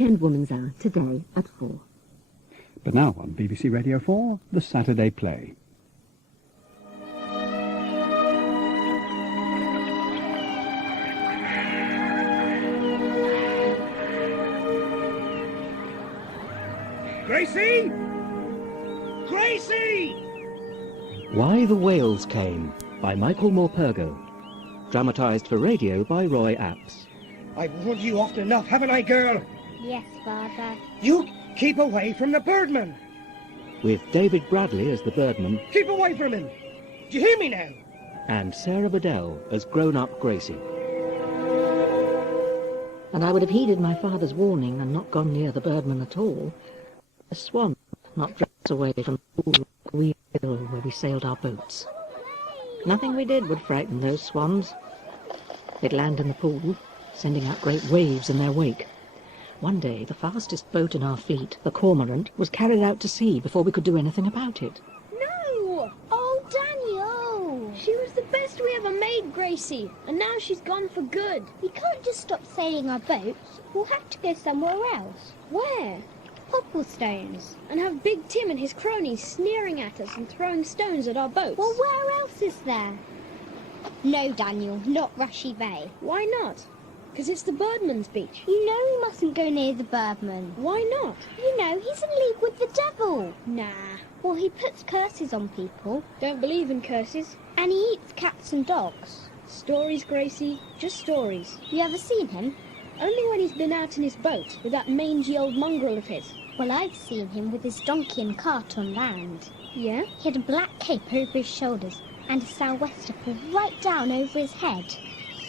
Weekend Woman's Hour, today at 4. But now on BBC Radio 4, the Saturday Play. Gracie! Gracie! Why the Whales Came, by Michael Morpurgo. Dramatised for radio by Roy Apps. I've warned you often enough, haven't I, girl? Yes, Father. You keep away from the Birdman. With David Bradley as the Birdman Keep away from him. Do you hear me now? and Sarah Bedell as grown-up Gracie. And I would have heeded my father's warning and not gone near the Birdman at all. A swan not drifts away from the pool wheel where we sailed our boats. Nothing we did would frighten those swans. They'd land in the pool, sending out great waves in their wake. One day, the fastest boat in our fleet, the Cormorant, was carried out to sea before we could do anything about it. No! Oh, Daniel! She was the best we ever made, Gracie, and now she's gone for good. We can't just stop sailing our boats. We'll have to go somewhere else. Where? Popplestones. And have Big Tim and his cronies sneering at us and throwing stones at our boats. Well, where else is there? No, Daniel, not Rushy Bay. Why not? Because it's the Birdman's beach. You know we mustn't go near the Birdman. Why not? You know, he's in league with the devil. Nah. Well, he puts curses on people. Don't believe in curses. And he eats cats and dogs. Stories, Gracie. Just stories. You ever seen him? Only when he's been out in his boat with that mangy old mongrel of his. Well, I've seen him with his donkey and cart on land. Yeah? He had a black cape over his shoulders and a sou'wester pulled right down over his head.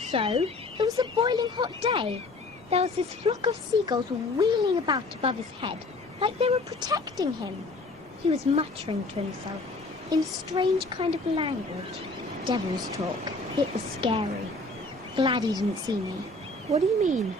So, it was a boiling hot day. There was this flock of seagulls wheeling about above his head, like they were protecting him. He was muttering to himself, in a strange kind of language. Devil's talk. It was scary. Glad he didn't see me. What do you mean?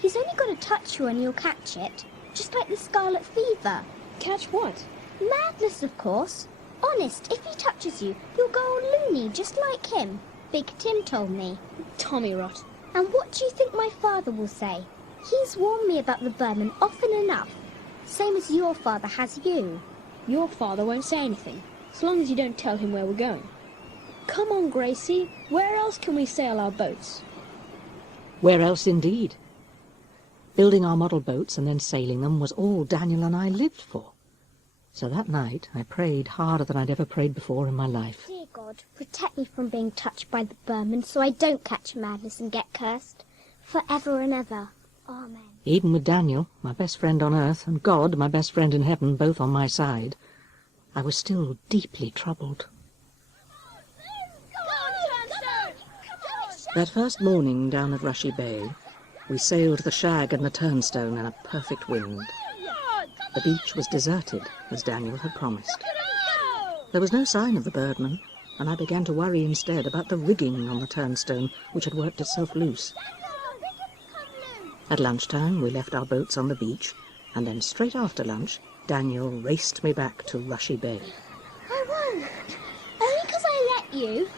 He's only got to touch you and you'll catch it, just like the scarlet fever. Catch what? Madness, of course. Honest, if he touches you, you'll go all loony, just like him. Big Tim told me. Tommy rot. And what do you think my father will say? He's warned me about the Birdman often enough. Same as your father has you. Your father won't say anything, as long as you don't tell him where we're going. Come on, Gracie. Where else can we sail our boats? Where else indeed? Building our model boats and then sailing them was all Daniel and I lived for. So that night I prayed harder than I'd ever prayed before in my life. Dear God, protect me from being touched by the Birdman so I don't catch madness and get cursed. Forever and ever. Amen. Even with Daniel, my best friend on earth, and God, my best friend in heaven, both on my side, I was still deeply troubled. That first morning down at Rushy Bay, we sailed the Shag and the Turnstone in a perfect wind. The beach was deserted, as Daniel had promised. There was no sign of the Birdman, and I began to worry instead about the rigging on the Turnstone, which had worked itself loose. At lunchtime, we left our boats on the beach, and then straight after lunch, Daniel raced me back to Rushy Bay. I won. Only because I let you.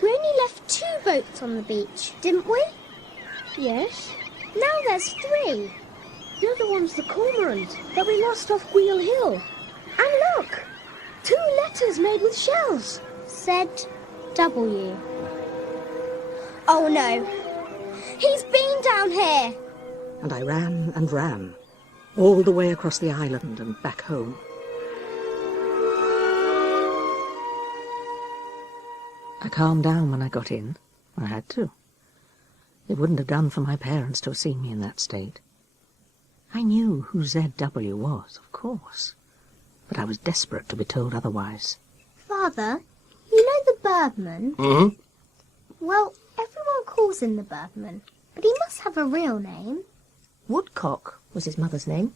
We only left 2 boats on the beach, didn't we? Yes. Now there's 3. The other one's the Cormorant that we lost off Wheel Hill. And look! 2 letters made with shells. Z-W. Oh no. He's been down here. And I ran and ran, all the way across the island and back home. I calmed down when I got in. I had to. It wouldn't have done for my parents to have seen me in that state. I knew who Z.W. was, of course, but I was desperate to be told otherwise. Father, you know the Birdman? Mm-hmm. Well, everyone calls him the Birdman, but he must have a real name. Woodcock was his mother's name.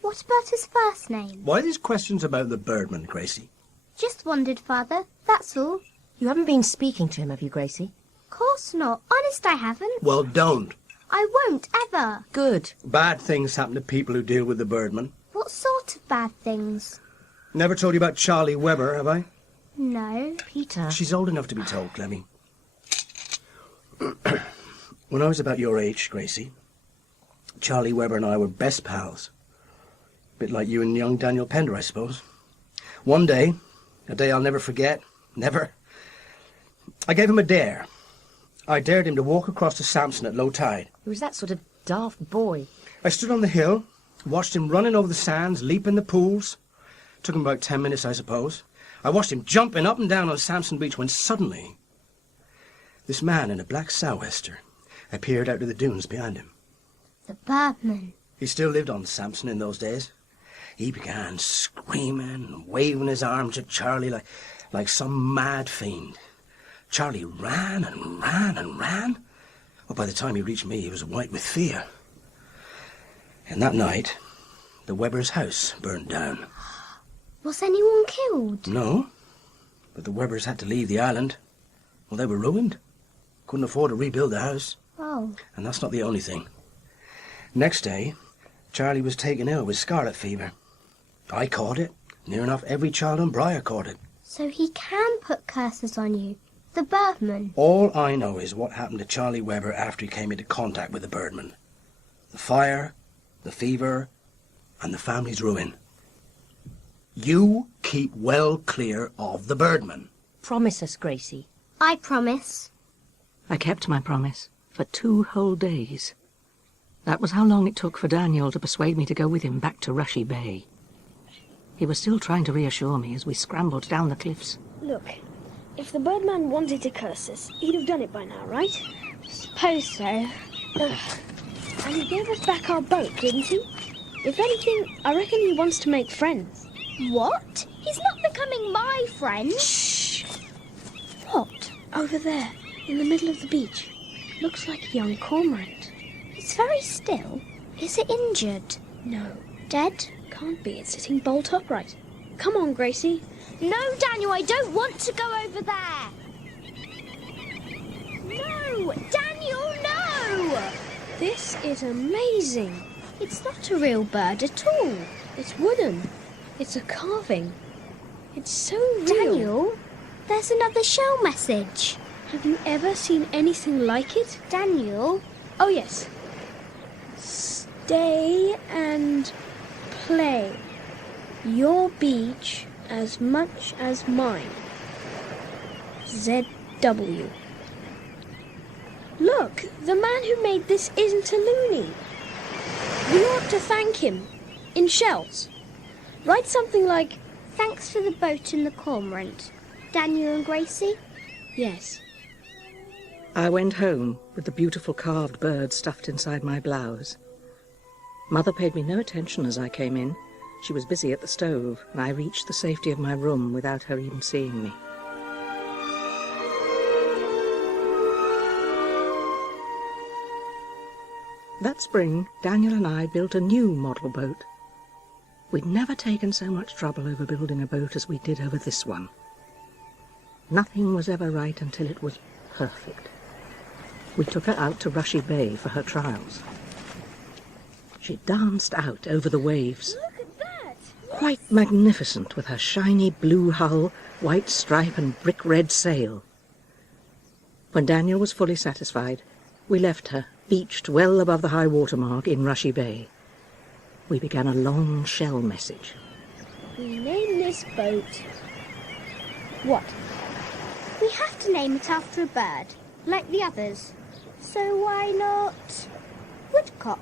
What about his first name? Why these questions about the Birdman, Gracie? Just wondered, Father, that's all. You haven't been speaking to him, have you, Gracie? Course not. Honest, I haven't. Well, don't. I won't, ever. Good. Bad things happen to people who deal with the Birdman. What sort of bad things? Never told you about Charlie Webber, have I? No. Peter. She's old enough to be told, Clemmy. When I was about your age, Gracie, Charlie Webber and I were best pals. Bit like you and young Daniel Pender, I suppose. One day, a day I'll never forget, never, I gave him a dare. I dared him to walk across to Samson at low tide. He was that sort of daft boy. I stood on the hill, watched him running over the sands, leaping the pools. Took him about 10 minutes, I suppose. I watched him jumping up and down on Samson Beach when suddenly this man in a black sou'wester appeared out of the dunes behind him. The Birdman. He still lived on Samson in those days. He began screaming and waving his arms at Charlie like some mad fiend. Charlie ran and ran and ran. Well, by the time he reached me, he was white with fear. And that night, the Webbers' house burned down. Was anyone killed? No, but the Webbers had to leave the island. Well, they were ruined. Couldn't afford to rebuild the house. Oh. And that's not the only thing. Next day, Charlie was taken ill with scarlet fever. I caught it. Near enough every child on Briar caught it. So he can put curses on you. The Birdman. All I know is what happened to Charlie Webber after he came into contact with the Birdman. The fire, the fever, and the family's ruin. You keep well clear of the Birdman. Promise us, Gracie. I promise. I kept my promise for 2 whole days. That was how long it took for Daniel to persuade me to go with him back to Rushy Bay. He was still trying to reassure me as we scrambled down the cliffs. Look, if the Birdman wanted to curse us, he'd have done it by now, right? Suppose so. And he gave us back our boat, didn't he? If anything, I reckon he wants to make friends. What? He's not becoming my friend. Shh! What? Over there, in the middle of the beach. Looks like a young cormorant. It's very still. Is it injured? No, Dead? can't be. It's sitting bolt upright. Come on, Gracie. No, Daniel, I don't want to go over there. No! Daniel, no! This is amazing. It's not a real bird at all. It's wooden. It's a carving. It's so real. Daniel, there's another shell message. Have you ever seen anything like it? Daniel? Oh, yes. Stay and play. Your beach as much as mine. ZW. Look, the man who made this isn't a loony. We ought to thank him. In shells. Write something like, Thanks for the boat and the cormorant. Daniel and Gracie? yes. I went home with the beautiful carved bird stuffed inside my blouse. Mother paid me no attention as I came in. She was busy at the stove, and I reached the safety of my room without her even seeing me. That spring, Daniel and I built a new model boat. We'd never taken so much trouble over building a boat as we did over this one. Nothing was ever right until it was perfect. We took her out to Rushy Bay for her trials. She danced out over the waves. Look at that! Quite magnificent with her shiny blue hull, white stripe and brick red sail. When Daniel was fully satisfied, we left her, beached well above the high water mark in Rushy Bay. We began a long shell message. We name this boat... What? We have to name it after a bird, like the others. So why not woodcock?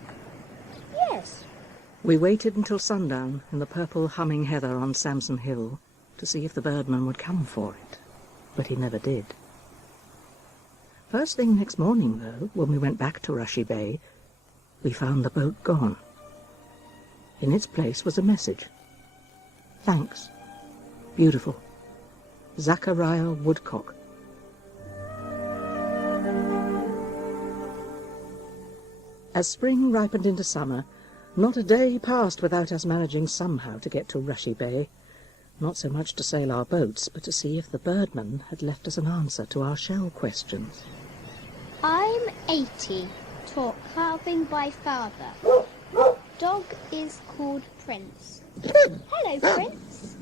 Yes. We waited until sundown in the purple humming heather on Samson Hill to see if the Birdman would come for it, but he never did. First thing next morning, though, when we went back to Rushy Bay, we found the boat gone. In its place was a message. Thanks. Beautiful. Zachariah Woodcock. As spring ripened into summer, not a day passed without us managing somehow to get to Rushy Bay. Not so much to sail our boats, but to see if the Birdman had left us an answer to our shell questions. I'm 80. Taught carving by father. Dog is called Prince. Hello, Prince.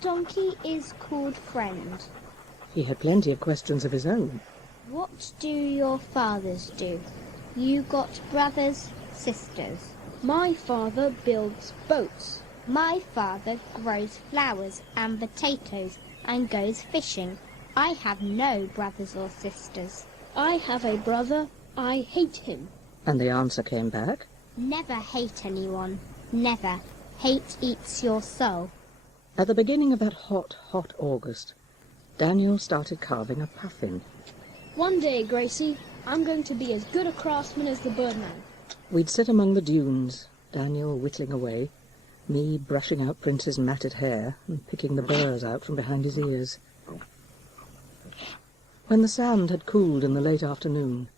Donkey is called Friend. He had plenty of questions of his own. What do your fathers do? You got brothers, sisters. My father builds boats. My father grows flowers and potatoes and goes fishing. I have no brothers or sisters. I have a brother. I hate him. And the answer came back. Never hate anyone. Never. Hate eats your soul. At the beginning of that hot, hot August, Daniel started carving a puffin. One day, Gracie, I'm going to be as good a craftsman as the Birdman. We'd sit among the dunes, Daniel whittling away, me brushing out Prince's matted hair and picking the burrs out from behind his ears. When the sand had cooled in the late afternoon,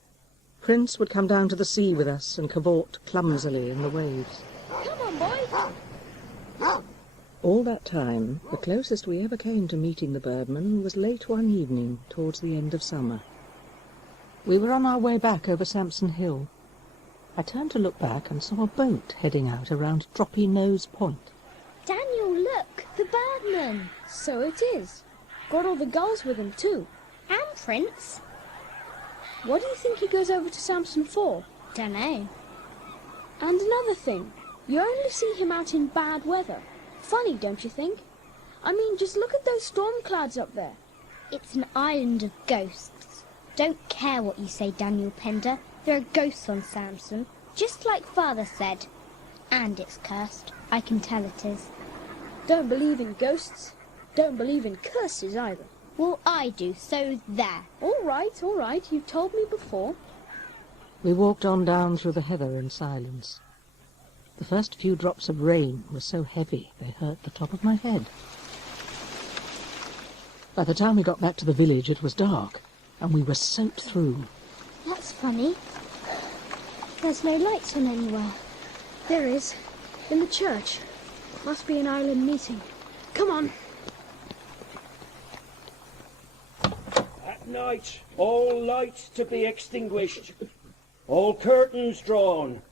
Prince would come down to the sea with us and cavort clumsily in the waves. Come on, boys! All that time, the closest we ever came to meeting the Birdman was late one evening towards the end of summer. We were on our way back over Sampson Hill. I turned to look back and saw a boat heading out around Droppy Nose Point. Daniel, look! The Birdman! So it is. Got all the gulls with him, too. And Prince? What do you think he goes over to Sampson for? Dunno. And another thing, you only see him out in bad weather. Funny, don't you think? I mean, just look at those storm clouds up there. It's an island of ghosts. Don't care what you say, Daniel Pender. There are ghosts on Samson, just like Father said. And it's cursed. I can tell it is. Don't believe in ghosts. Don't believe in curses either. Well, I do, so there. All right, you've told me before. We walked on down through the heather in silence. The first few drops of rain were so heavy they hurt the top of my head. By the time we got back to the village, it was dark, and we were soaked through. That's funny. There's no lights on anywhere. There is. In the church. Must be an island meeting. Come on. At night, all lights to be extinguished, all curtains drawn,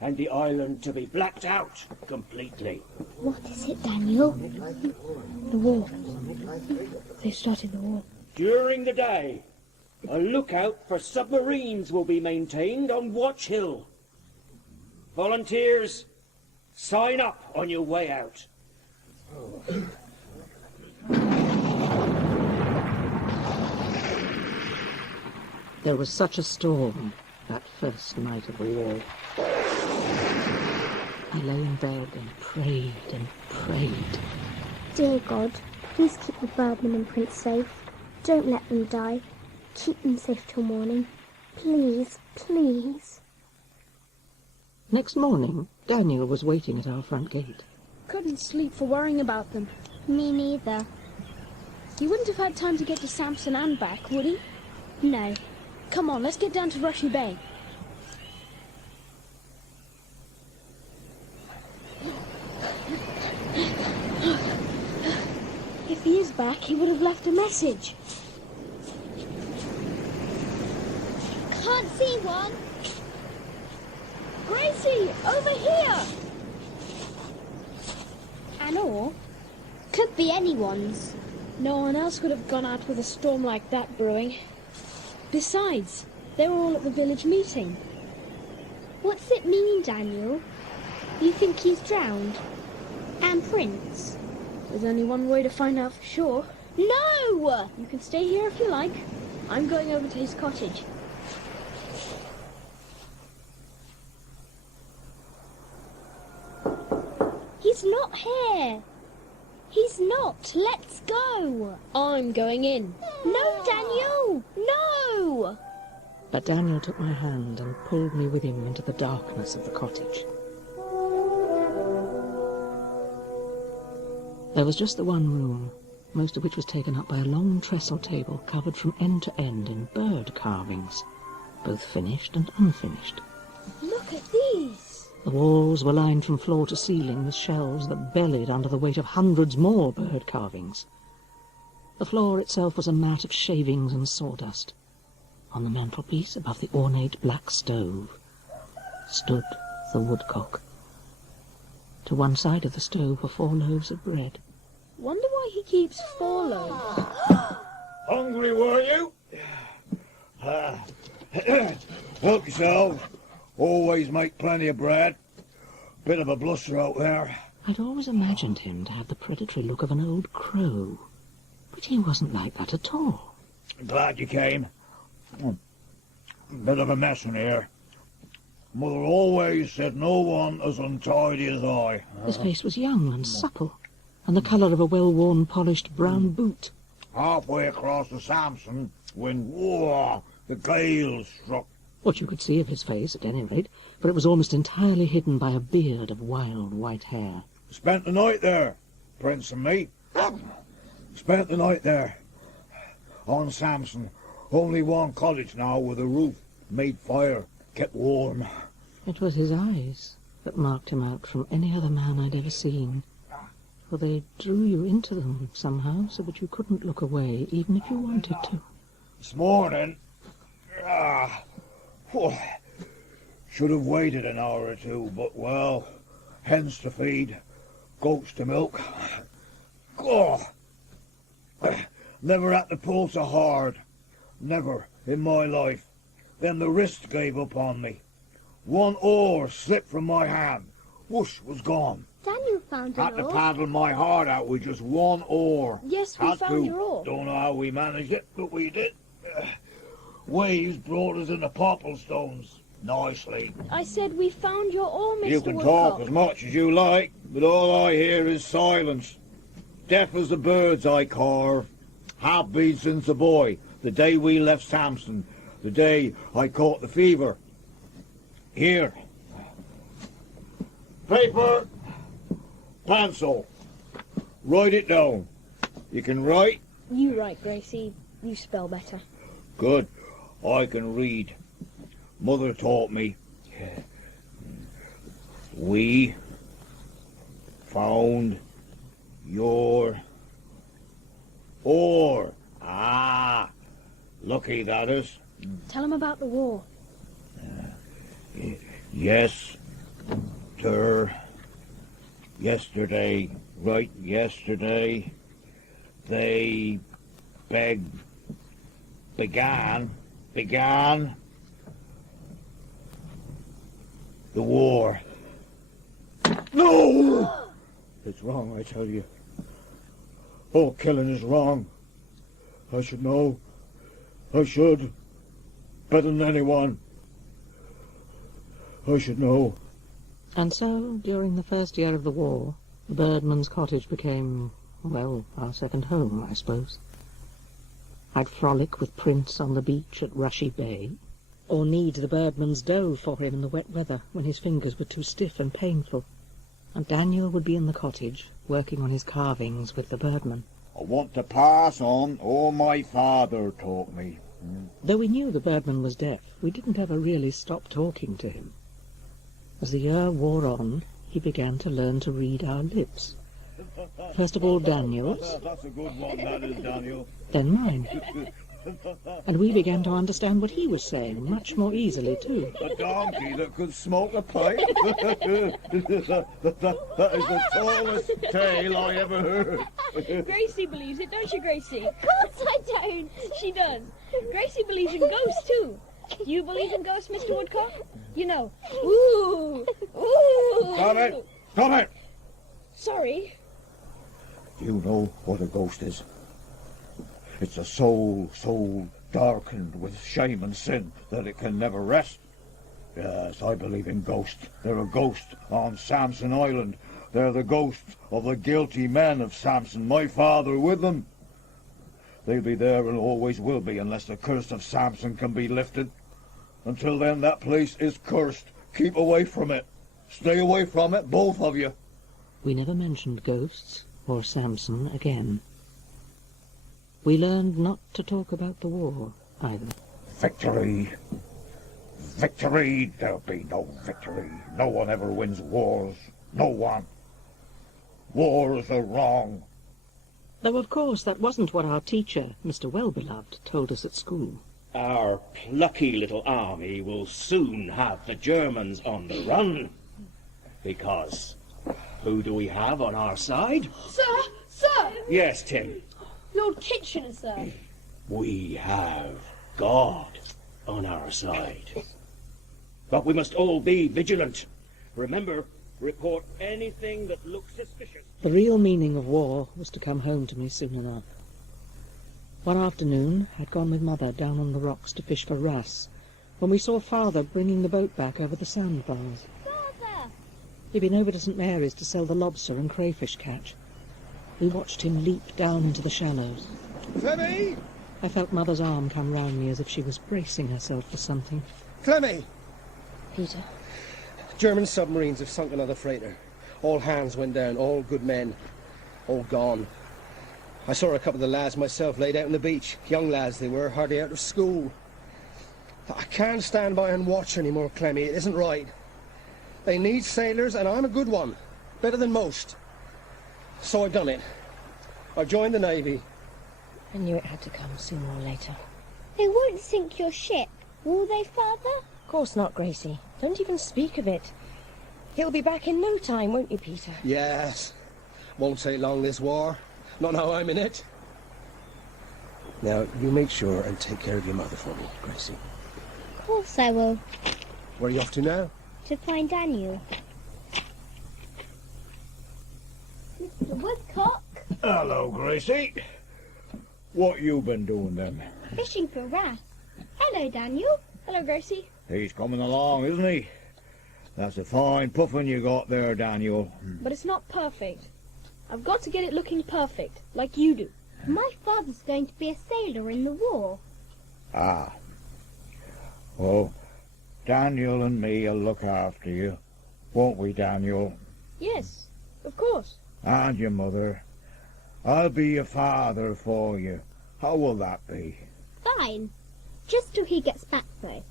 and the island to be blacked out completely. What is it, Daniel? The war. They've started the war. During the day, a lookout for submarines will be maintained on Watch Hill. Volunteers, sign up on your way out. There was such a storm that first night of the war. I lay in bed and prayed and prayed. Dear God, please keep the Birdman and Prince safe. Don't let them die. Keep them safe till morning. Please, please. Next morning, Daniel was waiting at our front gate. Couldn't sleep for worrying about them. Me neither. He wouldn't have had time to get to Sampson and back, would he? No. Come on, let's get down to Rushy Bay. If he is back, he would have left a message. Can't see one. Gracie, over here! An oar? Could be anyone's. No one else would have gone out with a storm like that brewing. Besides, they were all at the village meeting. What's it mean, Daniel? You think he's drowned? And Prince? There's only one way to find out for sure. No! You can stay here if you like. I'm going over to his cottage. He's not here. He's not. Let's go. I'm going in. No, Daniel! No! But Daniel took my hand and pulled me with him into the darkness of the cottage. There was just the one room, most of which was taken up by a long trestle table covered from end to end in bird carvings, both finished and unfinished. Look at these. The walls were lined from floor to ceiling with shelves that bellied under the weight of hundreds more bird carvings. The floor itself was a mat of shavings and sawdust. On the mantelpiece, above the ornate black stove, stood the woodcock. To one side of the stove were 4 loaves of bread. Wonder why he keeps 4 loaves. Hungry, were you? Help yourself. Always make plenty of bread. Bit of a bluster out there. I'd always imagined him to have the predatory look of an old crow, but he wasn't like that at all. Glad you came. Bit of a mess in here. Mother always said no one as untidy as I. His face was young and supple, and the colour of a well-worn, polished brown boot. Halfway across the Samson, when, whoa, the gale struck. What you could see of his face, at any rate, but it was almost entirely hidden by a beard of wild white hair. Spent the night there, Prince and me. Spent the night there. On Samson. Only one cottage now with a roof. Made fire. Kept warm. It was his eyes that marked him out from any other man I'd ever seen. For they drew you into them somehow, so that you couldn't look away, even if you wanted to. This morning... should have waited an hour or two, but, well, hens to feed, goats to milk. Never had to pull so hard. Never in my life. Then the wrist gave up on me. One oar slipped from my hand. Whoosh, was gone. Daniel found an Had to oar. paddle my heart out with just one oar. Yes, we found your oar. Don't know how we managed it, but we did. Waves brought us into Popplestones. Nicely. I said we found your oar, Mr. You can Woodcock. talk as much as you like, but all I hear is silence. Deaf as the birds I carve. Have been since a boy, the day we left Samson, the day I caught the fever. Here. Paper. Pencil. Write it down. You can write? You write, Gracie. You spell better. Good. I can read. Mother taught me. We found your oar. Ah, lucky that is. Tell him about the war. Yes, yesterday, right, yesterday, they began the war. No! It's wrong, I tell you. All killing is wrong. I should know. I should. Better than anyone. I should know. And so, during the first year of the war, the Birdman's cottage became, well, our second home, I suppose. I'd frolic with Prince on the beach at Rushy Bay, or knead the Birdman's dough for him in the wet weather when his fingers were too stiff and painful. And Daniel would be in the cottage, working on his carvings with the Birdman. I want to pass on all my father taught me. Though we knew the Birdman was deaf, we didn't ever really stop talking to him. As the year wore on, he began to learn to read our lips. First of all Daniel's, That's a good one, that is, Daniel. then mine. And we began to understand what he was saying much more easily, too. A donkey that could smoke a pipe. That is the tallest tale I ever heard. Gracie believes it, don't you, Gracie? Of course I don't. She does. Gracie believes in ghosts, too. Do you believe in ghosts, Mr. Woodcock? You know, ooh, ooh. Stop it! Stop it! Sorry. You know what a ghost is. It's a soul so darkened with shame and sin that it can never rest. Yes, I believe in ghosts. They're a ghost on Samson Island. They're the ghosts of the guilty men of Samson, my father with them. They'll be there and always will be unless the curse of Samson can be lifted. Until then, that place is cursed. Keep away from it. Stay away from it, both of you. We never mentioned ghosts or Samson again. We learned not to talk about the war, either. Victory. Victory. There'll be no victory. No one ever wins wars. No one. Wars are wrong. Though, of course, that wasn't what our teacher, Mr. Wellbeloved, told us at school. Our plucky little army will soon have the Germans on the run. Because who do we have on our side? Sir! Sir! Yes, Tim. Lord Kitchener, sir. We have God on our side. But we must all be vigilant. Remember, report anything that looks suspicious. The real meaning of war was to come home to me soon enough. One afternoon, I'd gone with Mother down on the rocks to fish for wrasse, when we saw Father bringing the boat back over the sandbars. Father! He'd been over to St Mary's to sell the lobster and crayfish catch. We watched him leap down into the shallows. Clemmy! I felt Mother's arm come round me as if she was bracing herself for something. Clemmy! Peter? German submarines have sunk another freighter. All hands went down, all good men. All gone. I saw a couple of the lads myself laid out on the beach. Young lads they were, hardly out of school. I can't stand by and watch anymore, Clemmy. It isn't right. They need sailors, and I'm a good one. Better than most. So I've done it. I've joined the Navy. I knew it had to come sooner or later. They won't sink your ship, will they, Father? Of course not, Gracie. Don't even speak of it. He'll be back in no time, won't you, Peter? Yes. Won't take long, this war. Not now I'm in it. Now, you make sure and take care of your mother for me, Gracie. Of course I will. Where are you off to now? To find Daniel. Mr. Woodcock. Hello, Gracie. What you been doing then? Fishing for wrasse. Hello, Daniel. Hello, Gracie. He's coming along, isn't he? That's a fine puffin you got there, Daniel. But it's not perfect. I've got to get it looking perfect, like you do. My father's going to be a sailor in the war. Ah. Well, Daniel and me'll look after you, won't we, Daniel? Yes, of course. And your mother. I'll be your father for you. How will that be? Fine. Just till he gets back, though.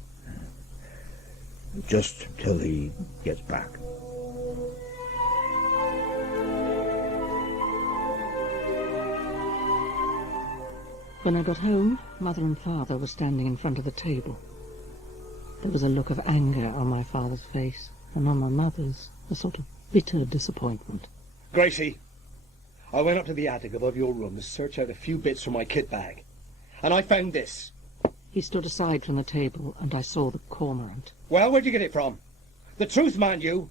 Just till he gets back. When I got home, Mother and Father were standing in front of the table. There was a look of anger on my father's face, and on my mother's, a sort of bitter disappointment. Gracie, I went up to the attic above your room to search out a few bits from my kit bag. And I found this. He stood aside from the table, and I saw the cormorant. Well, where'd you get it from? The truth, mind you.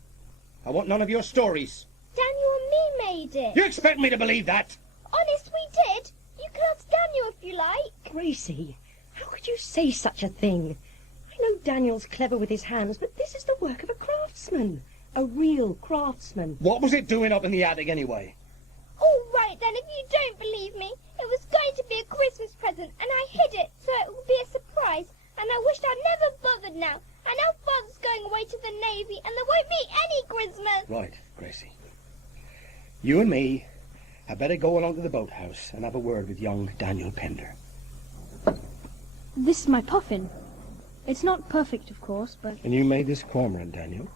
I want none of your stories. Daniel and me made it. You expect me to believe that? Honest, we did. You can ask Daniel if you like. Gracie, how could you say such a thing? I know Daniel's clever with his hands, but this is the work of a craftsman. A real craftsman. What was it doing up in the attic anyway? All right, then, if you don't believe me, it was going to be a Christmas present, and I hid it so it would be a surprise, and I wished I'd never bothered now. And now Father's going away to the Navy, and there won't be any Christmas. Right, Gracie. You and me had better go along to the boathouse and have a word with young Daniel Pender. This is my puffin. It's not perfect, of course, but, And you made this cormorant, Daniel?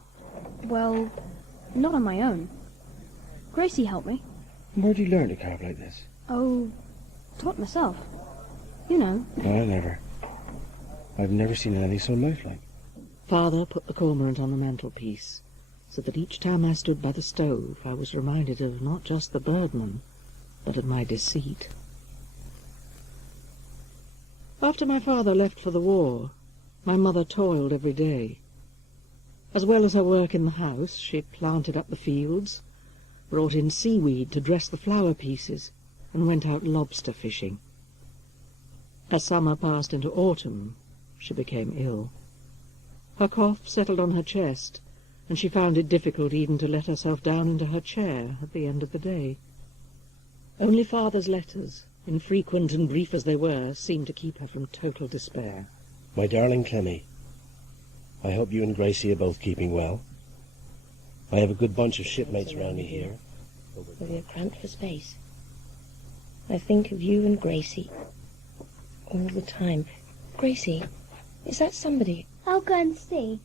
well, not on my own. Gracie helped me. Where'd you learn to carve like this? Oh, taught myself. You know. No, never. I've never seen anything so lifelike. Father put the cormorant on the mantelpiece, so that each time I stood by the stove I was reminded of not just the Birdman, but of my deceit. After my father left for the war, my mother toiled every day. As well as her work in the house, she planted up the fields, brought in seaweed to dress the flower pieces, and went out lobster fishing. As summer passed into autumn, she became ill. Her cough settled on her chest, and she found it difficult even to let herself down into her chair at the end of the day. Only Father's letters, infrequent and brief as they were, seemed to keep her from total despair. My darling Clemmy, I hope you and Gracie are both keeping well. I have a good bunch of shipmates around me here. But we are cramped for space. I think of you and Gracie all the time. Gracie, is that somebody? I'll go and see.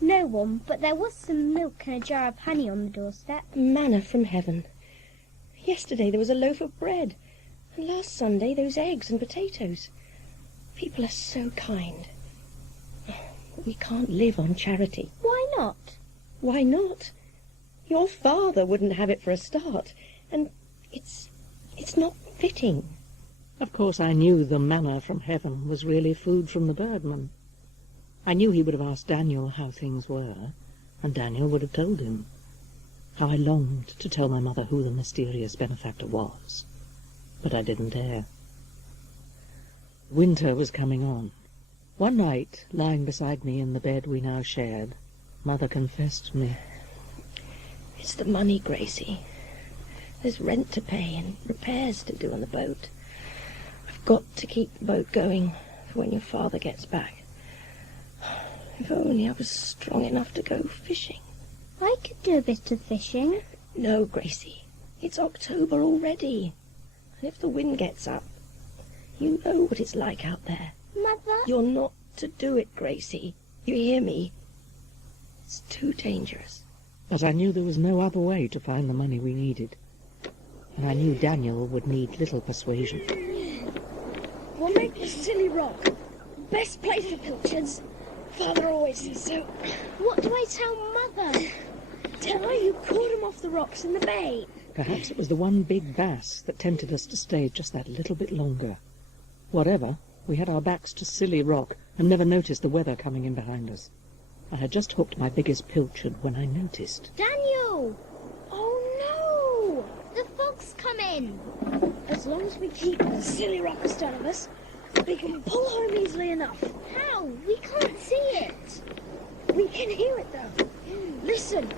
No one, but there was some milk and a jar of honey on the doorstep. Manna from heaven. Yesterday there was a loaf of bread, and last Sunday those eggs and potatoes. People are so kind. We can't live on charity. Why not? Why not? Your father wouldn't have it for a start, and it's not fitting. Of course I knew the manna from heaven was really food from the Birdman. I knew he would have asked Daniel how things were, and Daniel would have told him. How I longed to tell my mother who the mysterious benefactor was, but I didn't dare. Winter was coming on. One night, lying beside me in the bed we now shared, Mother confessed to me. It's the money, Gracie. There's rent to pay and repairs to do on the boat. I've got to keep the boat going for when your father gets back. If only I was strong enough to go fishing. I could do a bit of fishing. No, Gracie. It's October already. And if the wind gets up, you know what it's like out there. Mother? You're not to do it, Gracie. You hear me? It's too dangerous. But I knew there was no other way to find the money we needed. And I knew Daniel would need little persuasion. We'll make the Scilly Rock. Best place for pilchards. Father always says so. What do I tell Mother? Tell her you caught him off the rocks in the bay. Perhaps it was the one big bass that tempted us to stay just that little bit longer. Whatever, we had our backs to Scilly Rock and never noticed the weather coming in behind us. I had just hooked my biggest pilchard when I noticed. Daniel! Oh, no! The fog's coming! As long as we keep the Scilly Rock astern of us, we can pull home easily enough. How? We can't see it. We can hear it, though. Listen.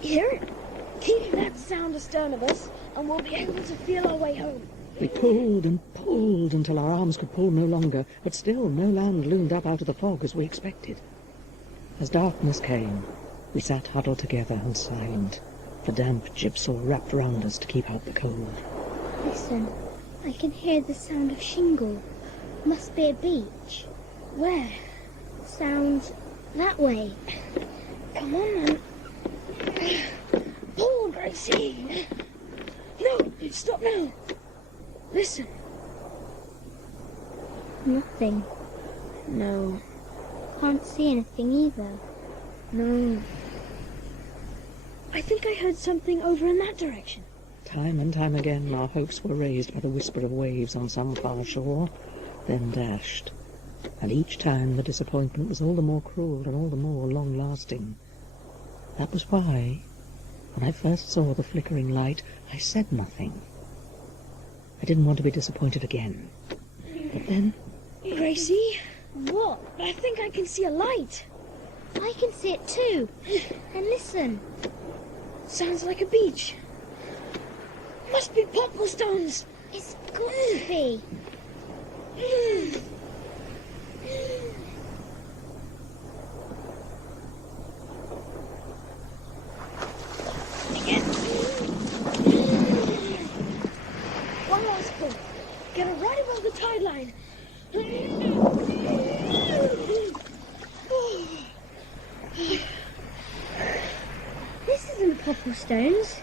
Hear it? Keep that sound astern of us, and we'll be able to feel our way home. We pulled and pulled until our arms could pull no longer, but still no land loomed up out of the fog as we expected. As darkness came, we sat huddled together and silent, the damp gypsum wrapped round us to keep out the cold. Listen, I can hear the sound of shingle. Must be a beach. Where? Sounds that way. Come on, then. Pull, Gracie. No, stop now. Listen. Nothing. No. Can't see anything either. No. I think I heard something over in that direction. Time and time again our hopes were raised by the whisper of waves on some far shore, then dashed. And each time the disappointment was all the more cruel and all the more long-lasting. That was why, when I first saw the flickering light, I said nothing. I didn't want to be disappointed again. But then... Gracie? What? I think I can see a light. I can see it too. And listen. Sounds like a beach. Must be poplar stones. It's got to be. One last pull. Get her right above the tide line. This isn't poplar stones.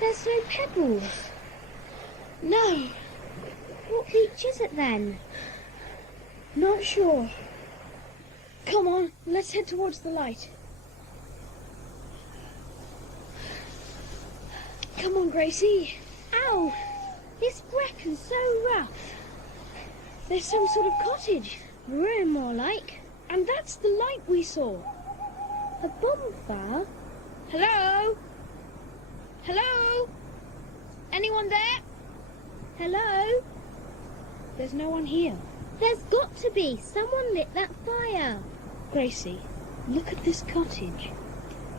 There's no pebbles. No, What beach is it then? not sure. Come on, let's head towards the light. Come on, Gracie. Ow! This bracken's so rough. There's some sort of cottage. Ruin more like. And that's the light we saw. A bonfire? Hello? Hello? Anyone there? Hello? There's no one here. There's got to be. Someone lit that fire. Gracie, look at this cottage.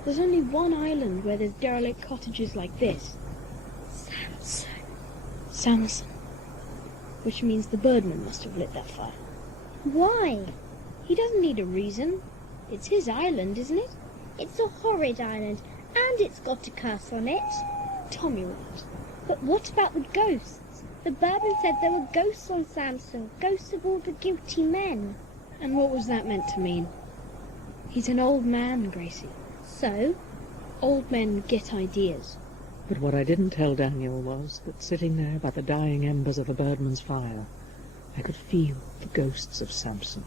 There's only one island where there's derelict cottages like this. Samson. Which means the Birdman must have lit that fire. Why? He doesn't need a reason. It's his island, isn't it? It's a horrid island, and it's got a curse on it. Tommy was. But what about the ghosts? The Birdman said there were ghosts on Samson, ghosts of all the guilty men. And what was that meant to mean? He's an old man, Gracie. So? Old men get ideas. But what I didn't tell Daniel was that sitting there by the dying embers of a Birdman's fire, I could feel the ghosts of Samson.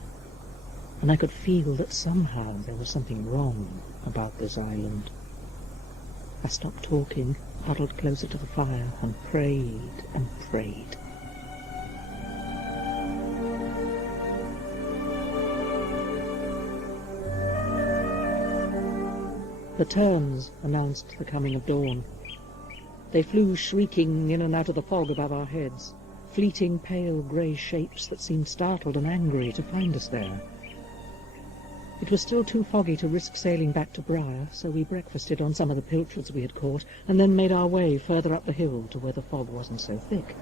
And I could feel that somehow there was something wrong about this island. I stopped talking, huddled closer to the fire, and prayed and prayed. The terns announced the coming of dawn. They flew shrieking in and out of the fog above our heads, fleeting pale grey shapes that seemed startled and angry to find us there. It was still too foggy to risk sailing back to Briar, so we breakfasted on some of the pilchards we had caught, and then made our way further up the hill to where the fog wasn't so thick.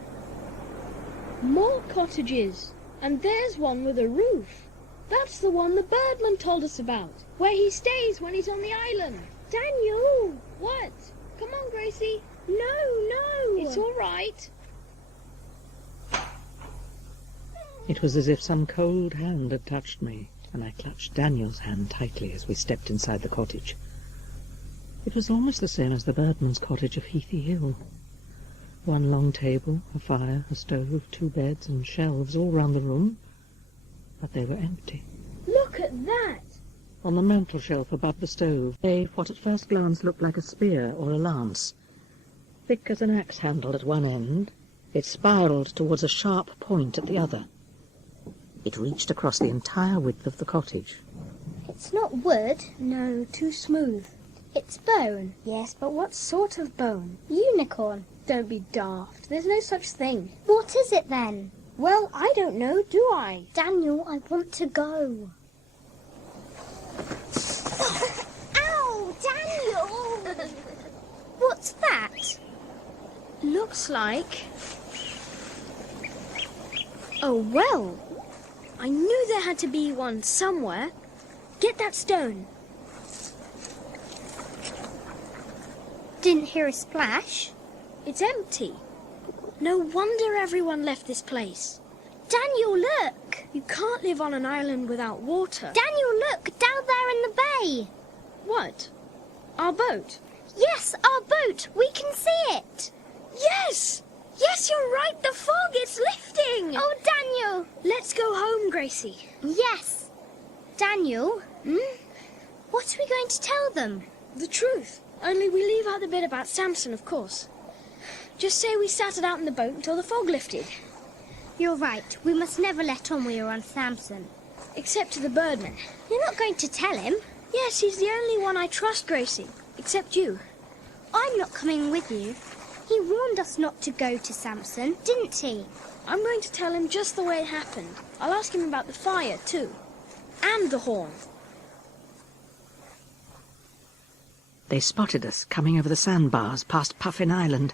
More cottages! And there's one with a roof. That's the one the Birdman told us about, where he stays when he's on the island. Daniel! What? Come on, Gracie. No! It's all right. It was as if some cold hand had touched me, and I clutched Daniel's hand tightly as we stepped inside the cottage. It was almost the same as the Birdman's cottage of Heathy Hill. One long table, a fire, a stove, 2 beds and shelves all round the room, but they were empty. Look at that! On the mantelshelf above the stove lay what at first glance looked like a spear or a lance. Thick as an axe handle at one end, it spiralled towards a sharp point at the other. It reached across the entire width of the cottage. It's not wood. No, too smooth. It's bone. Yes, but what sort of bone? Unicorn. Don't be daft. There's no such thing. What is it then? Well, I don't know, do I? Daniel, I want to go. Ow, Daniel! What's that? Looks like... Oh, well. I knew there had to be one somewhere. Get that stone. Didn't hear a splash. It's empty. No wonder everyone left this place. Daniel, look! You can't live on an island without water. Daniel, look! Down there in the bay! What? Our boat? Yes, our boat! We can see it! Yes! Yes, you're right! The fog, it's lifting! Oh, Daniel! Let's go home, Gracie. Yes. Daniel? What are we going to tell them? The truth. Only we leave out the bit about Samson, of course. Just say we sat it out in the boat until the fog lifted. You're right. We must never let on we are on Samson. Except to the Birdman. You're not going to tell him? Yes, he's the only one I trust, Gracie. Except you. I'm not coming with you. He warned us not to go to Samson, didn't he? I'm going to tell him just the way it happened. I'll ask him about the fire, too. And the horn. They spotted us coming over the sandbars past Puffin Island.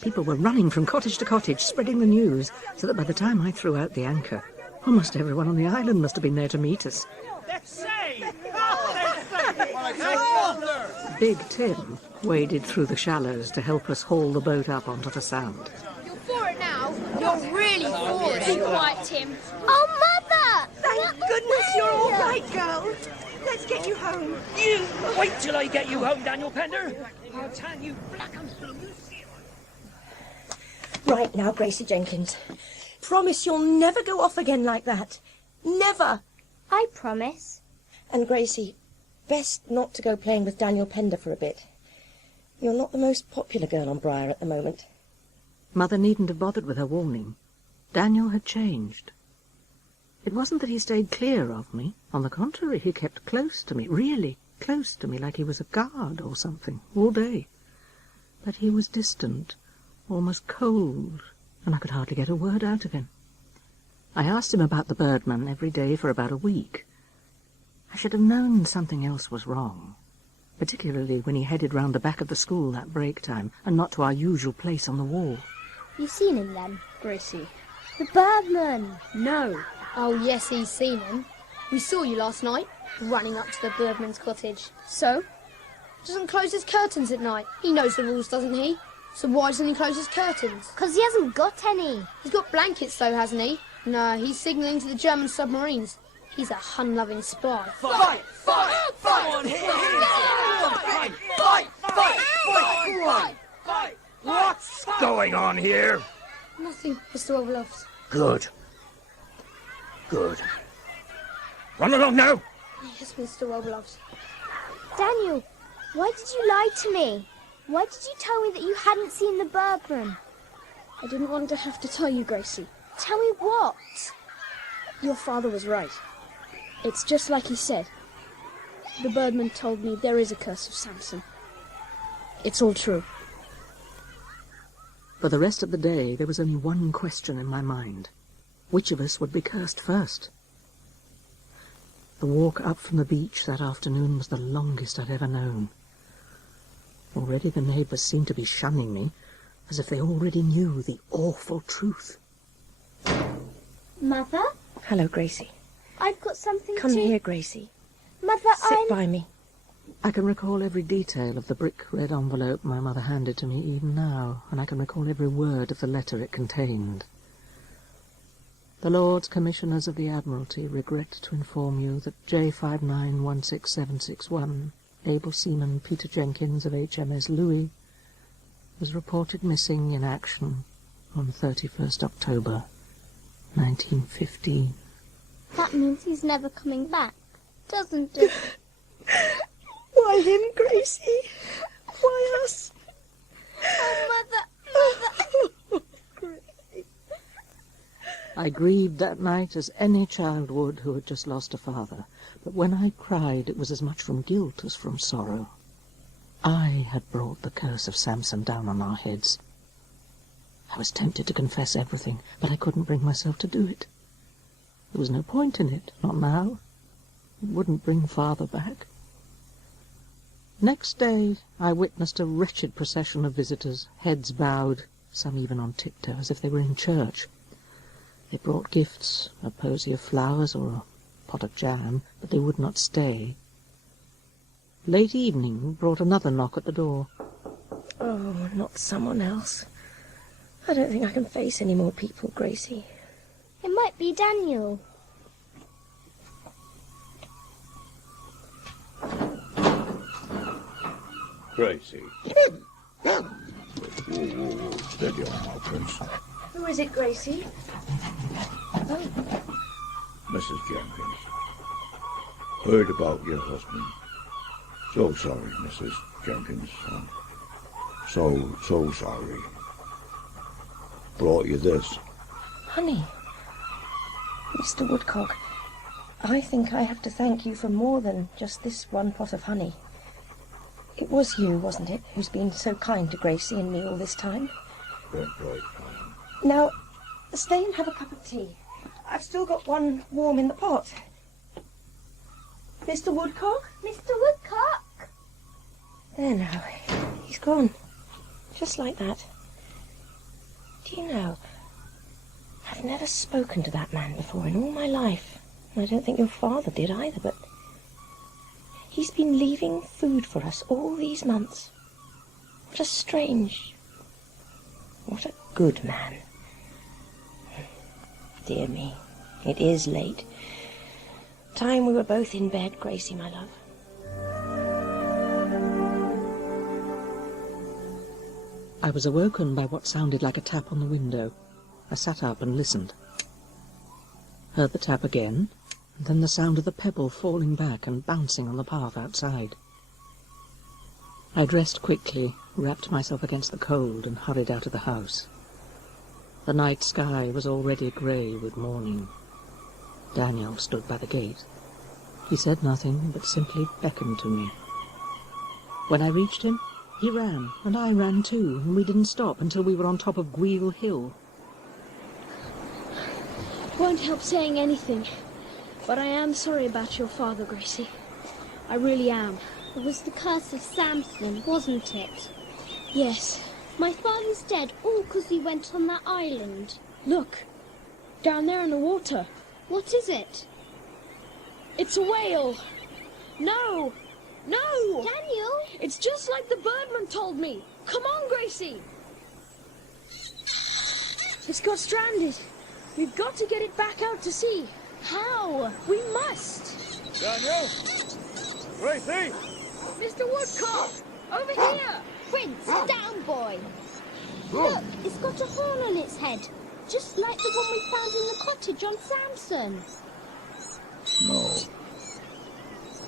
People were running from cottage to cottage, spreading the news, so that by the time I threw out the anchor, almost everyone on the island must have been there to meet us. Big Tim waded through the shallows to help us haul the boat up onto the sand. You're for it now. You're really for it. Be quiet, Tim. Oh, Mother! Thank goodness you're all right, girl. Let's get you home. You wait till I get you home, Daniel Pender. I'll tell you black and blue. Right now, Gracie Jenkins. Promise you'll never go off again like that. Never. I promise. And Gracie, best not to go playing with Daniel Pender for a bit. You're not the most popular girl on Briar at the moment. Mother needn't have bothered with her warning. Daniel had changed. It wasn't that he stayed clear of me. On the contrary, he kept close to me, really close to me, like he was a guard or something, all day. But he was distant, almost cold, and I could hardly get a word out of him. I asked him about the Birdman every day for about a week. I should have known something else was wrong, particularly when he headed round the back of the school that break time, and not to our usual place on the wall. You seen him then? Gracie. The Birdman! No. Oh, yes, he's seen him. We saw you last night, running up to the Birdman's cottage. So? Doesn't close his curtains at night. He knows the rules, doesn't he? So why doesn't he close his curtains? 'Cause he hasn't got any. He's got blankets, though, hasn't he? No, he's signalling to the German submarines. He's a Hun-loving spy. Fight! Fight! Fight! On here! Fight! Fight! Fight! Fight! Fight! What's going on here? Nothing, Mr. Overloft. Good. Good. Run along now! Yes, Mr. Overloft. Daniel, why did you lie to me? Why did you tell me that you hadn't seen the Birdman? I didn't want to have to tell you, Gracie. Tell me what? Your father was right. It's just like he said. The Birdman told me there is a curse of Samson. It's all true. For the rest of the day, there was only one question in my mind. Which of us would be cursed first? The walk up from the beach that afternoon was the longest I'd ever known. Already the neighbours seemed to be shunning me, as if they already knew the awful truth. Mother? Hello, Gracie. I've got something Come here, Gracie. Mother, Sit by me. I can recall every detail of the brick red envelope my mother handed to me even now, and I can recall every word of the letter it contained. The Lords Commissioners of the Admiralty regret to inform you that J5916761, able seaman Peter Jenkins of HMS Louis, was reported missing in action on 31st October, 1915. That means he's never coming back, doesn't it? Why him, Gracie? Why us? Oh, Mother! I grieved that night as any child would who had just lost a father, but when I cried it was as much from guilt as from sorrow. I had brought the curse of Samson down on our heads. I was tempted to confess everything, but I couldn't bring myself to do it. There was no point in it, not now. It wouldn't bring father back. Next day I witnessed a wretched procession of visitors, heads bowed, some even on tiptoe, as if they were in church. They brought gifts, a posy of flowers or a pot of jam, but they would not stay. Late evening brought another knock at the door. Oh, not someone else. I don't think I can face any more people, Gracie. It might be Daniel. Gracie. Whoa, steady on now, Prince. Who is it, Gracie? Oh. Mrs. Jenkins. Heard about your husband. So sorry, Mrs. Jenkins. So sorry. Brought you this. Honey. Mr. Woodcock, I think I have to thank you for more than just this one pot of honey. It was you, wasn't it, who's been so kind to Gracie and me all this time? Right. Now, stay and have a cup of tea. I've still got one warm in the pot. Mr. Woodcock? Mr. Woodcock! There now. He's gone. Just like that. Do you know, I've never spoken to that man before in all my life. I don't think your father did either, but he's been leaving food for us all these months. What a strange, what a good man. Dear me, it is late. Time we were both in bed, Gracie, my love. I was awoken by what sounded like a tap on the window. I sat up and listened. Heard the tap again, and then the sound of the pebble falling back and bouncing on the path outside. I dressed quickly, wrapped myself against the cold, and hurried out of the house. The night sky was already grey with morning. Daniel stood by the gate. He said nothing, but simply beckoned to me. When I reached him, he ran, and I ran too, and we didn't stop until we were on top of Gweel Hill. Won't help saying anything, but I am sorry about your father, Gracie. I really am. It was the curse of Samson, wasn't it? Yes. My father's dead, all because he went on that island. Look, down there in the water. What is it? It's a whale. No! No! Daniel! It's just like the Birdman told me. Come on, Gracie. It's got stranded. We've got to get it back out to sea. How? We must. Daniel! Gracie! Mr. Woodcock! Over here! Prince, down, boy! Look, it's got a horn on its head, just like the one we found in the cottage on Samson. No.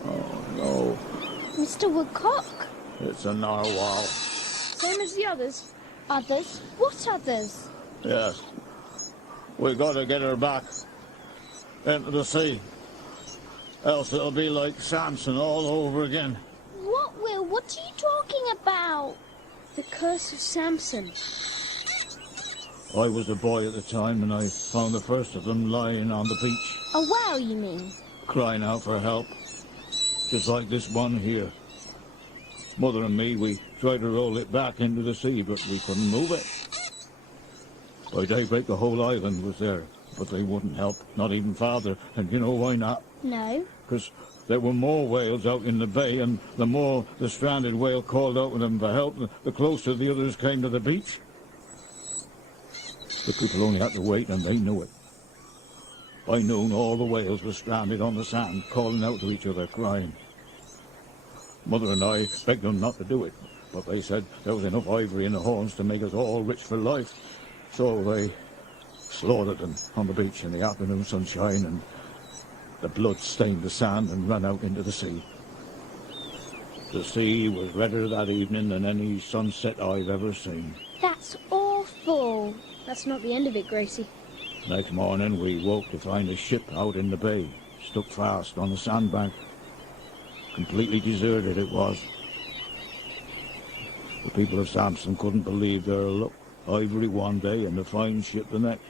Oh, no. Mr. Woodcock? It's a narwhal. Same as the others. Others? What others? Yes. We gotta get her back into the sea. Else it'll be like Samson all over again. What, Will? What are you talking about? The curse of Samson. I was a boy at the time and I found the first of them lying on the beach. A whale, you mean? Crying out for help. Just like this one here. Mother and me, we tried to roll it back into the sea, but we couldn't move it. By daybreak, the whole island was there, but they wouldn't help, not even Father. And you know why not? No. Because there were more whales out in the bay, and the more the stranded whale called out to them for help, the closer the others came to the beach. The people only had to wait, and they knew it. By noon, all the whales were stranded on the sand, calling out to each other, crying. Mother and I begged them not to do it, but they said there was enough ivory in the horns to make us all rich for life. So they slaughtered them on the beach in the afternoon sunshine, and the blood stained the sand and ran out into the sea. The sea was redder that evening than any sunset I've ever seen. That's awful. That's not the end of it, Gracie. Next morning we woke to find a ship out in the bay, stuck fast on the sandbank. Completely deserted it was. The people of Samson couldn't believe their luck. Ivory one day and the fine ship the next.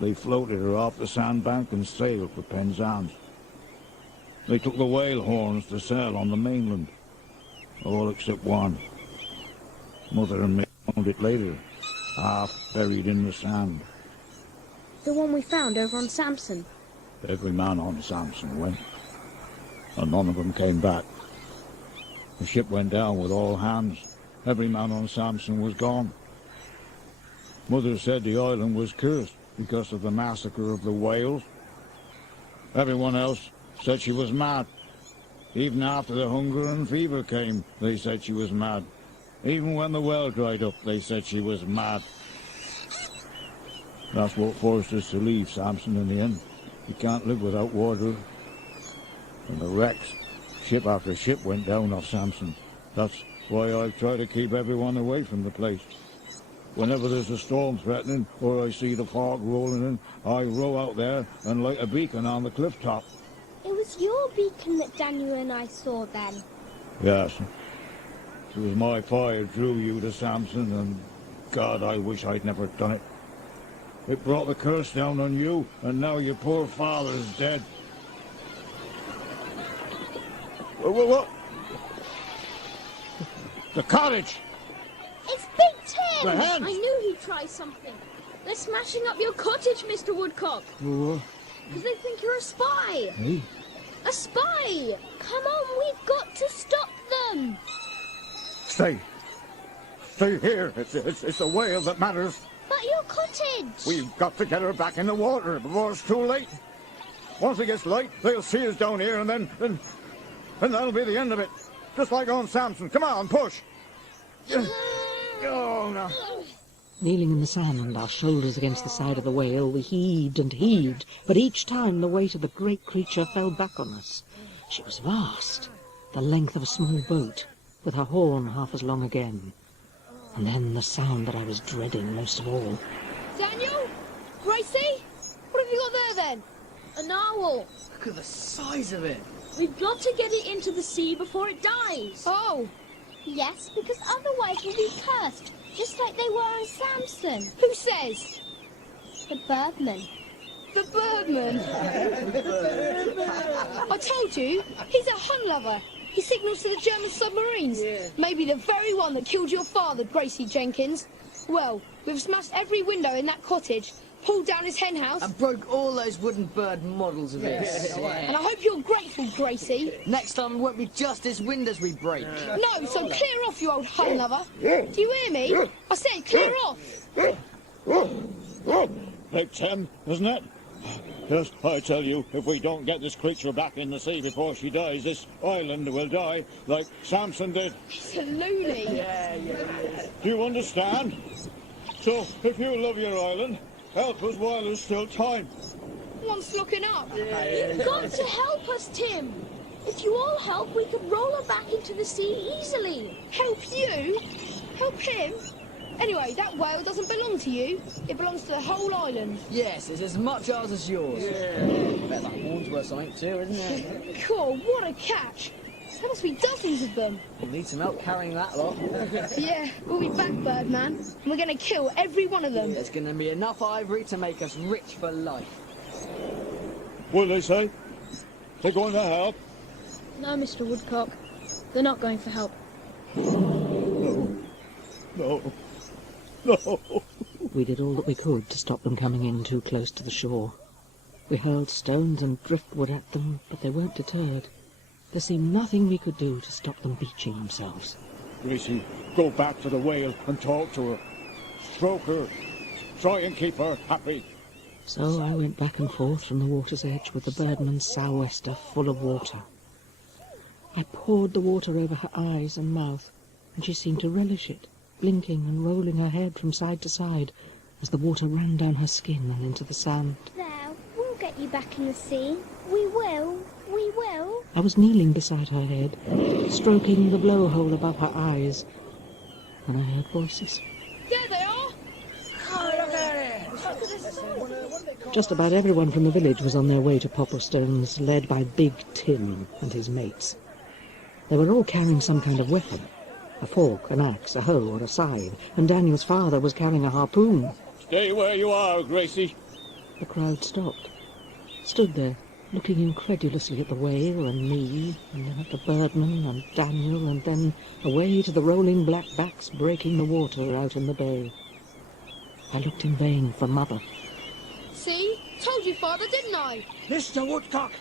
They floated her off the sandbank and sailed for Penzance. They took the whale horns to sell on the mainland, all except one. Mother and me found it later, half buried in the sand. The one we found over on Samson. Every man on Samson went, and none of them came back. The ship went down with all hands. Every man on Samson was gone. Mother said the island was cursed because of the massacre of the whales. Everyone else said she was mad. Even after the hunger and fever came, they said she was mad. Even when the well dried up, they said she was mad. That's what forced us to leave Samson in the end. You can't live without water. And the wrecks, ship after ship went down off Samson. That's why I try to keep everyone away from the place. Whenever there's a storm threatening, or I see the fog rolling in, I row out there and light a beacon on the cliff top. It was your beacon that Daniel and I saw then. Yes. It was my fire drew you to Samson, and God, I wish I'd never done it. It brought the curse down on you, and now your poor father's dead. What? The cottage! It's Big Tim! The hand! I knew he'd try something. They're smashing up your cottage, Mr. Woodcock. Because they think you're a spy. Hey? A spy! Come on, we've got to stop them! Stay here. It's the whale that matters. But your cottage! We've got to get her back in the water before it's too late. Once it gets light, they'll see us down here, and then that'll be the end of it. Just like on Samson. Come on, push. Oh, no. Kneeling in the sand, our shoulders against the side of the whale, we heaved and heaved, but each time the weight of the great creature fell back on us. She was vast, the length of a small boat, with her horn half as long again. And then the sound that I was dreading most of all. Daniel? Gracie? What have you got there, then? An owl. Look at the size of it. We've got to get it into the sea before it dies. Oh. Yes, because otherwise we'll be cursed, just like they were on Samson. Who says? The Birdman. The Birdman. I told you, he's a Hun lover. He signals to the German submarines. Yeah. Maybe the very one that killed your father, Gracie Jenkins. Well, we've smashed every window in that cottage, pulled down his hen house. And broke all those wooden bird models of his. And I hope you're grateful, Gracie. Next time it won't be just his windows we break. No, so clear off, you old Hun lover. Do you hear me? I said clear off. Big Tim, isn't it? Yes, I tell you, if we don't get this creature back in the sea before she dies, this island will die like Samson did. He's a loony. Yeah. Do you understand? So, if you love your island, help us while there's still time. One's looking up. You've got to help us, Tim. If you all help, we can roll her back into the sea easily. Help you? Help him? Anyway, that whale doesn't belong to you. It belongs to the whole island. Yes, it's as much ours as yours. Yeah. Bet that horn's worth something too, isn't it? Cool, what a catch. There must be dozens of them. We'll need some help carrying that lot. Yeah, we'll be back, Birdman. And we're going to kill every one of them. There's going to be enough ivory to make us rich for life. What do they say? They're going to help? No, Mr. Woodcock. They're not going for help. No. We did all that we could to stop them coming in too close to the shore. We hurled stones and driftwood at them, but they weren't deterred. There seemed nothing we could do to stop them beaching themselves. Gracie, go back to the whale and talk to her. Stroke her. Try and keep her happy. So I went back and forth from the water's edge with the Birdman's sou'wester full of water. I poured the water over her eyes and mouth, and she seemed to relish it, blinking and rolling her head from side to side as the water ran down her skin and into the sand. There, we'll get you back in the sea. We will. We will. I was kneeling beside her head, stroking the blowhole above her eyes, and I heard voices. There they are! Just about everyone from the village was on their way to Popperstones, led by Big Tim and his mates. They were all carrying some kind of weapon. A fork, an axe, a hoe or a scythe, and Daniel's father was carrying a harpoon. Stay where you are, Gracie. The crowd stopped, stood there, looking incredulously at the whale and me, and then at the Birdman and Daniel, and then away to the rolling black backs breaking the water out in the bay. I looked in vain for Mother. See? Told you, Father, didn't I? Mr. Woodcock,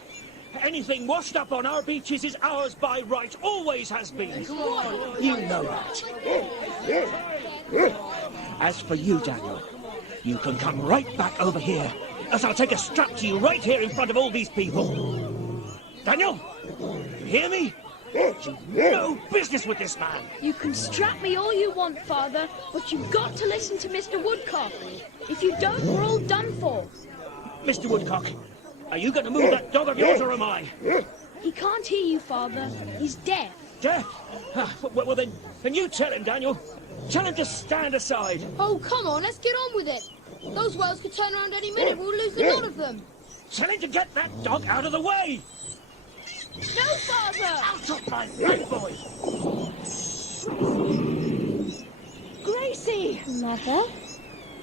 anything washed up on our beaches is ours by right, always has been. You know that. As for you, Daniel, you can come right back over here, as I'll take a strap to you right here in front of all these people. Daniel, you hear me? You've no business with this man. You can strap me all you want, Father, but you've got to listen to Mr. Woodcock. If you don't, we're all done for. Mr. Woodcock, are you going to move that dog of yours, or am I? He can't hear you, Father. He's deaf. Deaf? Well, then you tell him, Daniel. Tell him to stand aside. Oh, come on, let's get on with it. Those whales could turn around any minute. We'll lose a lot of them. Tell him to get that dog out of the way. No, Father! Out of my way, boy! Gracie! Mother?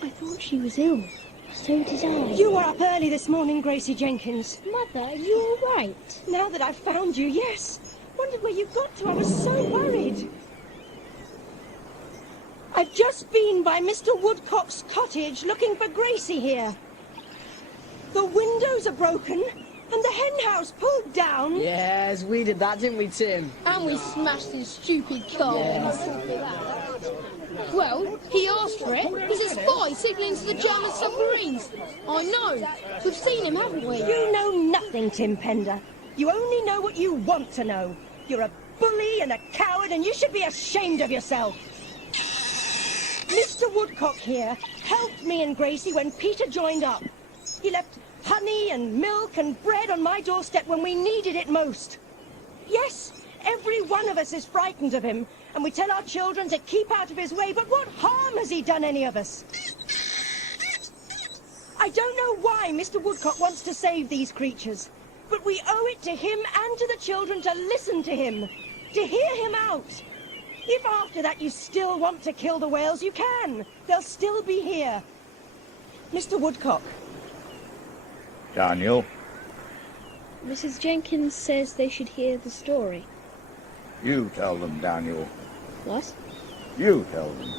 I thought she was ill. So did I. You were up early this morning, Gracie Jenkins. Mother, are you all right? Now that I've found you, yes. Wondered where you got to. I was so worried. I've just been by Mr. Woodcock's cottage looking for Gracie here. The windows are broken and the hen house pulled down. Yes, we did that, didn't we, Tim? And we smashed his stupid car. Yes. Well, he asked for it. He's a spy signalling to the German submarines. I know. We've seen him, haven't we? You know nothing, Tim Pender. You only know what you want to know. You're a bully and a coward, and you should be ashamed of yourself. Mr. Woodcock here helped me and Gracie when Peter joined up. He left honey and milk and bread on my doorstep when we needed it most. Yes, every one of us is frightened of him, and we tell our children to keep out of his way, but what harm has he done any of us? I don't know why Mr. Woodcock wants to save these creatures, but we owe it to him and to the children to listen to him, to hear him out. If after that you still want to kill the whales, you can. They'll still be here. Mr. Woodcock. Daniel, Mrs. Jenkins says they should hear the story. you tell them, Daniel. What? You tell them.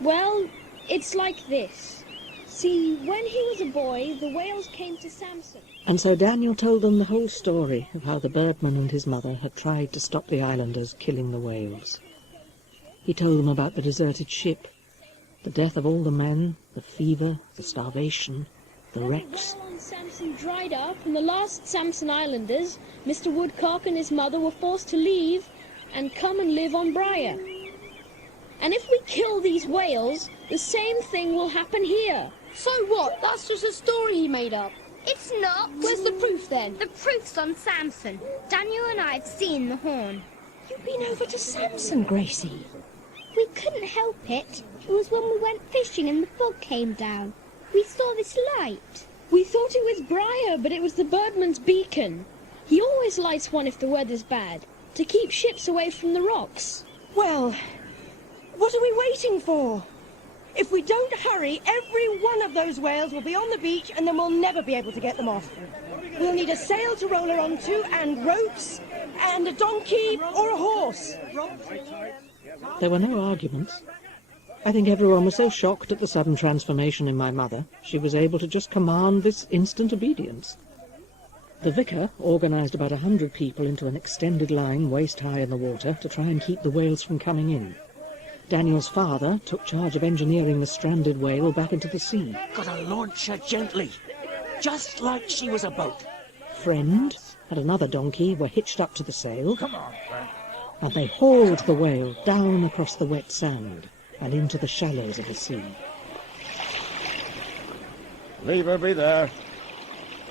Well, it's like this. See, when he was a boy, the whales came to Samson. And so Daniel told them the whole story of how the Birdman and his mother had tried to stop the islanders killing the whales. He told them about the deserted ship, the death of all the men, the fever, the starvation, the wrecks. The well on Samson dried up, and the last Samson Islanders, Mr. Woodcock and his mother, were forced to leave and come and live on Briar. And if we kill these whales, the same thing will happen here. So what? That's just a story he made up. It's not. Where's the proof then? The proof's on Samson. Daniel and I have seen the horn. You've been over to Samson, Gracie. We couldn't help it. It was when we went fishing and the fog came down. We saw this light. We thought it was Briar, but it was the Birdman's beacon. He always lights one if the weather's bad, to keep ships away from the rocks. Well, what are we waiting for? If we don't hurry, every one of those whales will be on the beach and then we'll never be able to get them off. We'll need a sail to roll her onto, and ropes, and a donkey or a horse. There were no arguments. I think everyone was so shocked at the sudden transformation in my mother, she was able to just command this instant obedience. The vicar organised about 100 people into an extended line waist-high in the water to try and keep the whales from coming in. Daniel's father took charge of engineering the stranded whale back into the sea. Gotta launch her gently, just like she was a boat. Friend and another donkey were hitched up to the sail. Come on, friend. And they hauled the whale down across the wet sand and into the shallows of the sea. Leave her be there.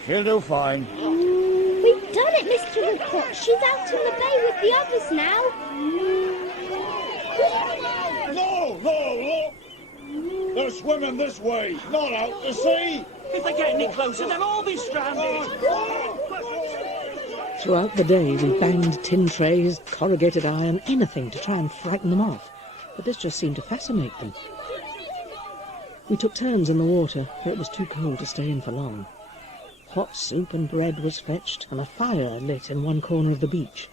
She'll do fine. We've done it, Mr. Woodcock. She's out in the bay with the others now. No! They're swimming this way, not out to sea. If they get any closer, they'll all be stranded. Throughout the day, we banged tin trays, corrugated iron, anything to try and frighten them off. But this just seemed to fascinate them. We took turns in the water, for it was too cold to stay in for long. Hot soup and bread was fetched, and a fire lit in one corner of the beach.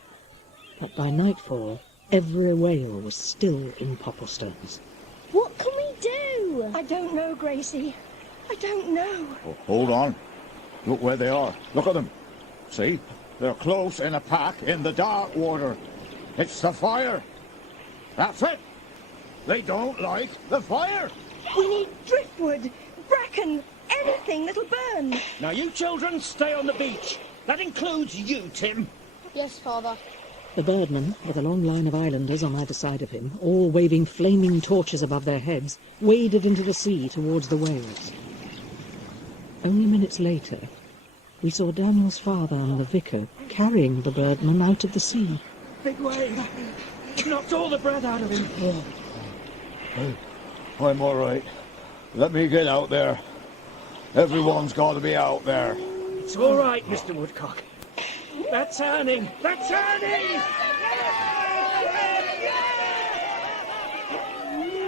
But by nightfall, every whale was still in Popplestones. What can we do? I don't know, Gracie. I don't know. Oh, hold on. Look where they are. Look at them. See? They're close in a pack in the dark water. It's the fire. That's it. They don't like the fire. We need driftwood, bracken, anything that'll burn. Now you children stay on the beach. That includes you, Tim. Yes, Father. The Birdman, with a long line of islanders on either side of him, all waving flaming torches above their heads, waded into the sea towards the whales. Only minutes later, we saw Daniel's father and the vicar carrying the Birdman out of the sea. Big wave. Knocked all the breath out of him. I'm all right. Let me get out there. Everyone's got to be out there. It's all right, Mr. Woodcock. That's turning. That's turning!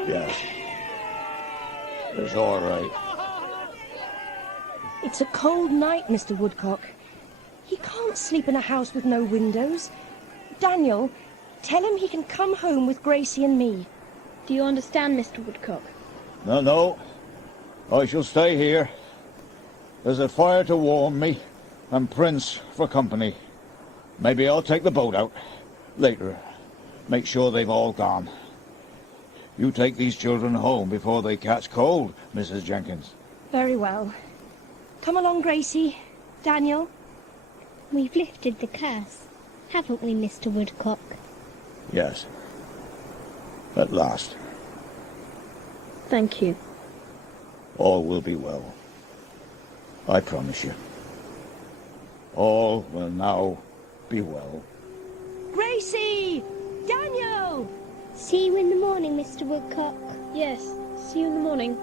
Yes. It's all right. It's a cold night, Mr. Woodcock. He can't sleep in a house with no windows. Daniel, tell him he can come home with Gracie and me. Do you understand, Mr. Woodcock? No. I shall stay here. There's a fire to warm me, and Prince for company. Maybe I'll take the boat out later. Make sure they've all gone. You take these children home before they catch cold, Mrs. Jenkins. Very well. Come along, Gracie. Daniel. We've lifted the curse, haven't we, Mr. Woodcock? Yes. At last. Thank you. All will be well. I promise you. All will now be well. Gracie! Daniel! See you in the morning, Mr. Woodcock. Yes, see you in the morning.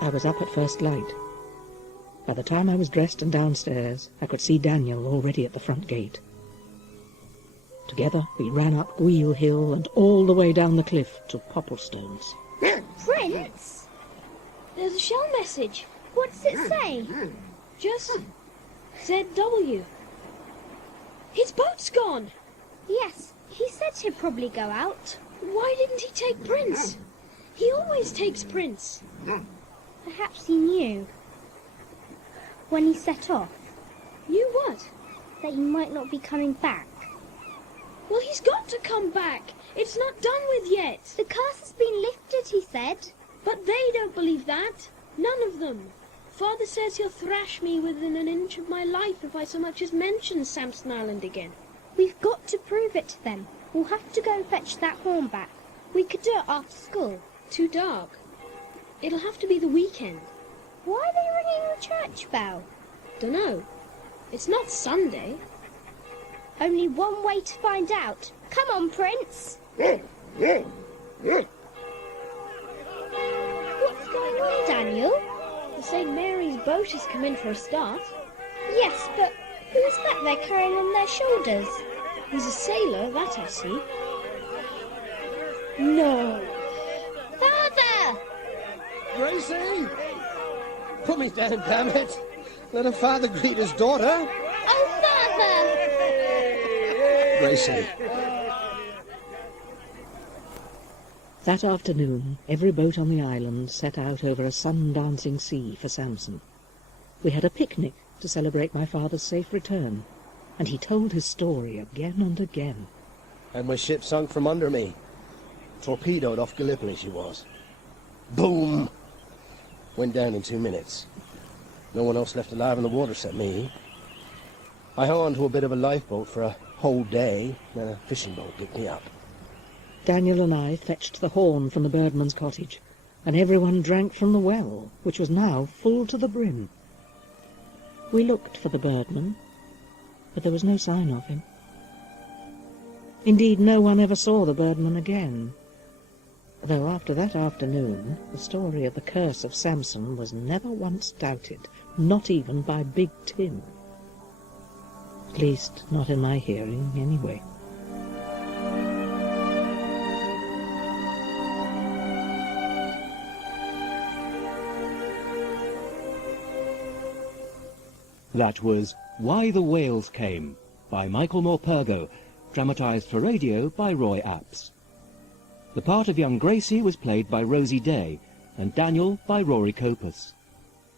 I was up at first light. By the time I was dressed and downstairs, I could see Daniel already at the front gate. Together we ran up Wheel Hill and all the way down the cliff to Popplestones. Prince? There's a shell message. What does it say? Just ZW. His boat's gone. Yes, he said he'd probably go out. Why didn't he take Prince? He always takes Prince. Perhaps he knew. When he set off. Knew what? That he might not be coming back. Well, he's got to come back. It's not done with yet. The curse has been lifted, he said. But they don't believe that. None of them. Father says he'll thrash me within an inch of my life if I so much as mention Samson Island again. We've got to prove it to them. We'll have to go and fetch that horn back. We could do it after school. Too dark. It'll have to be the weekend. Why are they ringing the church bell? Dunno. It's not Sunday. Only one way to find out. Come on, Prince. What's going on, Daniel? The St. Mary's boat has come in for a start. Yes, but who's that they're carrying on their shoulders? He's a sailor, that I see. No. Father! Gracie! Put me down, damn it! Let a father greet his daughter. Oh, Father! Gracie. That afternoon, every boat on the island set out over a sun-dancing sea for Samson. We had a picnic to celebrate my father's safe return, and he told his story again and again. Had my ship sunk from under me. Torpedoed off Gallipoli she was. Boom! Went down in 2 minutes. No one else left alive in the water except me. I hung on to a bit of a lifeboat for a whole day, then a fishing boat picked me up. Daniel and I fetched the horn from the Birdman's cottage, and everyone drank from the well, which was now full to the brim. We looked for the Birdman, but there was no sign of him. Indeed, no one ever saw the Birdman again, though after that afternoon the story of the curse of Samson was never once doubted, not even by Big Tim. At least, not in my hearing, anyway. That was Why the Whales Came by Michael Morpurgo, dramatised for radio by Roy Apps. The part of young Gracie was played by Rosie Day and Daniel by Rory Copus.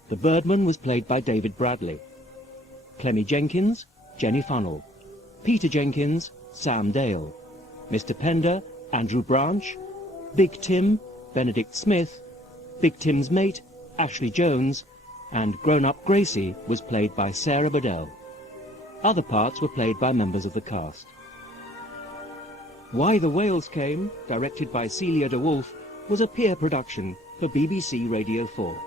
The Birdman was played by David Bradley. Clemmy Jenkins, Jenny Funnell. Peter Jenkins, Sam Dale. Mr. Pender, Andrew Branch. Big Tim, Benedict Smith. Big Tim's mate, Ashley Jones, and grown-up Gracie was played by Sarah Bedell. Other parts were played by members of the cast. Why the Whales Came, directed by Celia de Wolfe, was a peer production for BBC Radio 4.